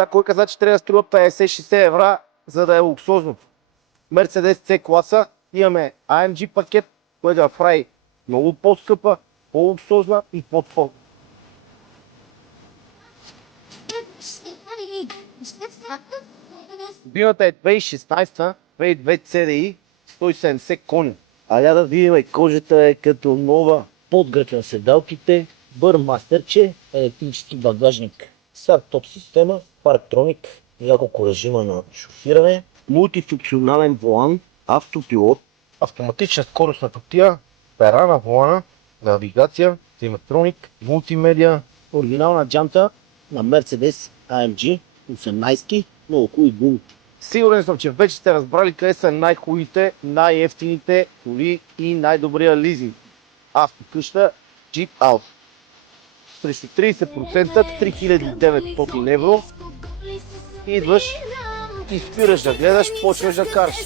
Сега кой каза, че трябва да струва 50-60 евро, за да е луксозно? Mercedes C класа имаме AMG пакет, който да прави много по-скъпа, по-луксозна и по-творна. Бината е 2016, 2002 CDI, 170 коня. А я да видим, кожата е като нова, подгръча на седалките, бърмастерче, електрически багажник, старт-топ система, парктроник, няколко режима на шофиране, мултифункционален волан, автопилот, Автоматична скоростна кутия, пера на волана, навигация, климатроник, мултимедиа. оригинална джанта на Mercedes AMG 18, много хубави гуми. Сигурен съм, че вече сте разбрали къде са най-хубавите, най-ефтините коли и най-добрия лизинг. Автокъща Jeep Out. Срещу 30% 3900 евро идваш и спираш да гледаш, почваш да караш.